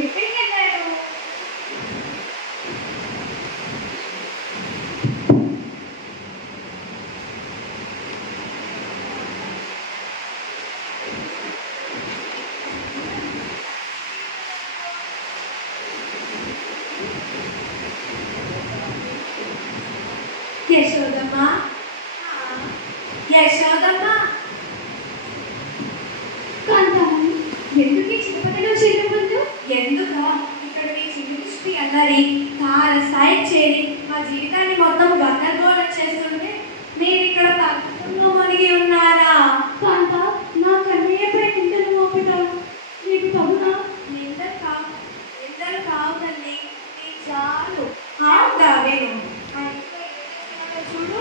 ఎక్కడికి వెళ్ళాడు? యశోదమ్మ, యశోదమ్మ, కాంతమ్మ, ఎందుకు ఈ చిన్నపతిలో చిన్నపండు? ఎందుకు ఇక్కడ మీ చిన్న దృష్టి అన్నది తార స్థాయికి చేరి మా జీవితాన్ని మొత్తం గందరగోళం చేస్తుంటే మీరు ఇక్కడ తక్కువలో మునిగి ఉన్నారా? కాంత, నా కన్నయ్యపై నిందలు మోపటం నీకు తగునా? నిందలు కావు తల్లి, నీ చాలు కావేను చూడు.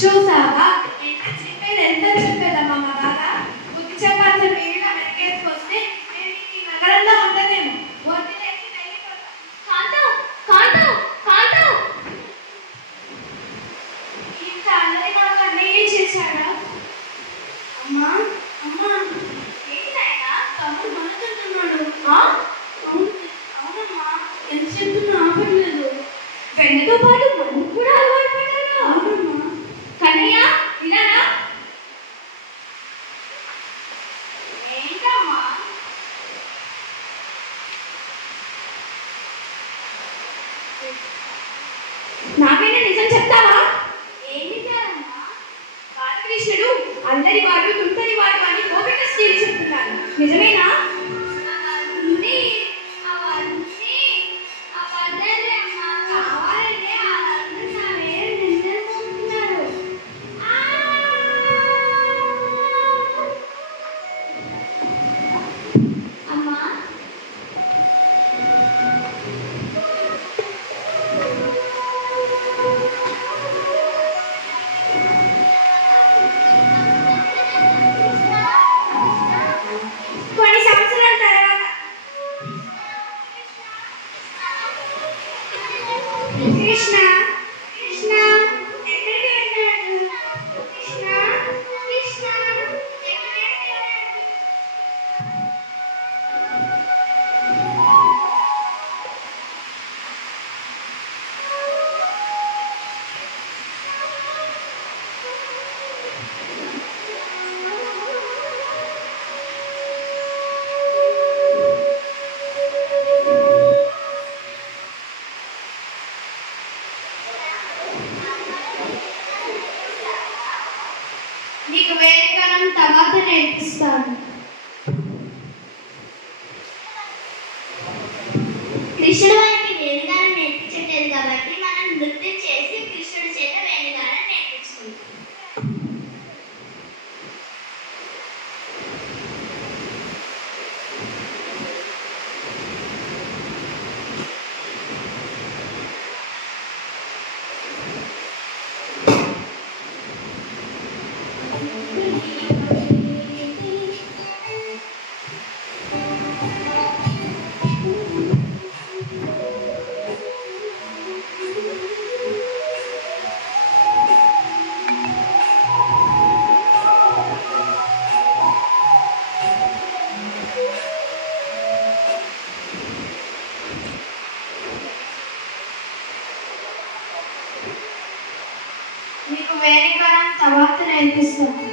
చూసావా ఎంత చెప్పేదమ్మా మా బాగా బుద్ధి చెప్పాల్సిన మీరు నా వెనకేసుకొస్తే నేను ఈ నగరంలో ఉండలేము. ఇంత అల్లరి నా కన్నయ్య చేశాడా? అమ్మా అమ్మా, ఏంటి నాయనా తమ్ముడు మనతుంటున్నాడు? అవునమ్మా, ఎంత చెప్తున్నా ఆపట్లేదు. వెన్నతో పాటు మనం కూడా అలవాటు పడ్డారా? అవునమ్మా. కన్నయ్య వినరా? ఏంటమ్మా? నాకైనా నిజం చెప్తావా? ఏం నిజాలమ్మా? బాలకృష్ణుడు అల్లరి వాడు తుంటరి వాడు అని గోపిక స్త్రీలు చెప్తున్నారు, నిజమేనా? నీకు వేరేగానం తర్వాత నేర్పిస్తాను. కృష్ణుడు వారికి వేణుగానం నేర్పించట్లేదు కాబట్టి మనం నృత్యం చేసి కృష్ణుడి చేత వేణుగానం నేర్పించుకుంటాం. బంగారం తర్వాత నేర్పిస్తాను.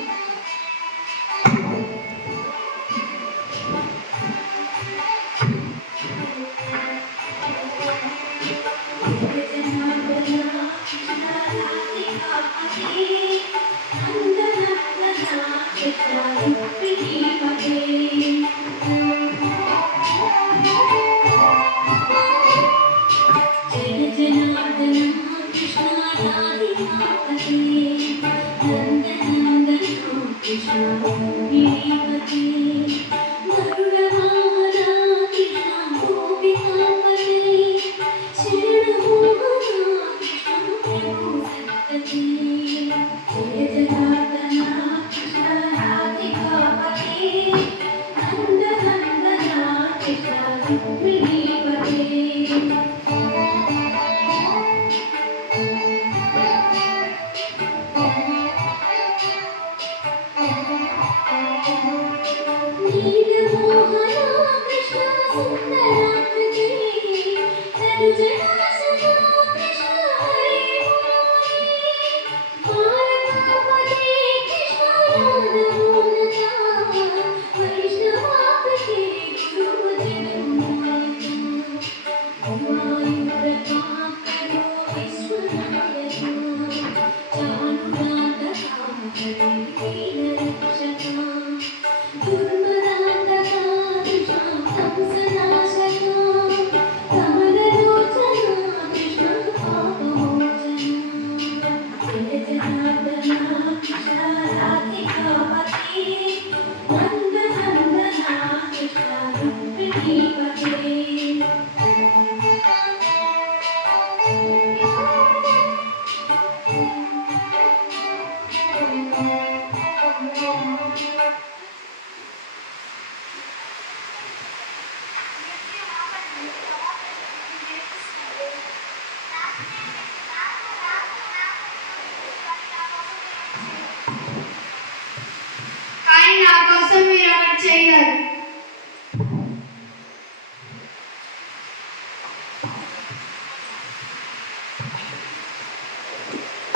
నా కోసం మీరు ఒకటి చేయగలరు.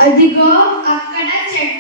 అదిగో అక్కడ చెట్టు